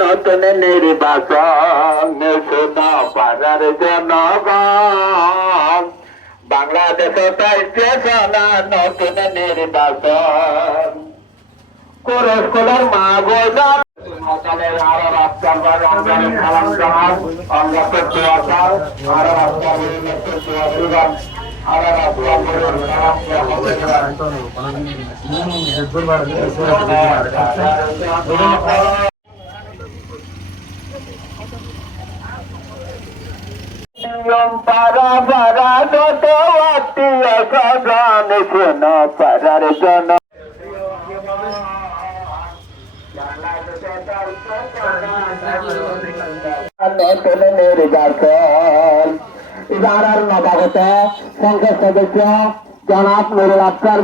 নতুন নির্বাচন শোনা পাড়ার জনগণ বাংলাদেশ শোনা নতুন নির্বাচন কোরস্কুলের মা বোঝা আরো রাস্তার খালাম জামাত আমরা করতে আসার আরো রাস্তার আরো রাস্তার পারা পারা যত আত্মীয় স্বজন শোনো পাড়ার জন নতুন নির্বাচন ইদারার নবাগত সংসদ সদস্য জনাব নুরুল আফসার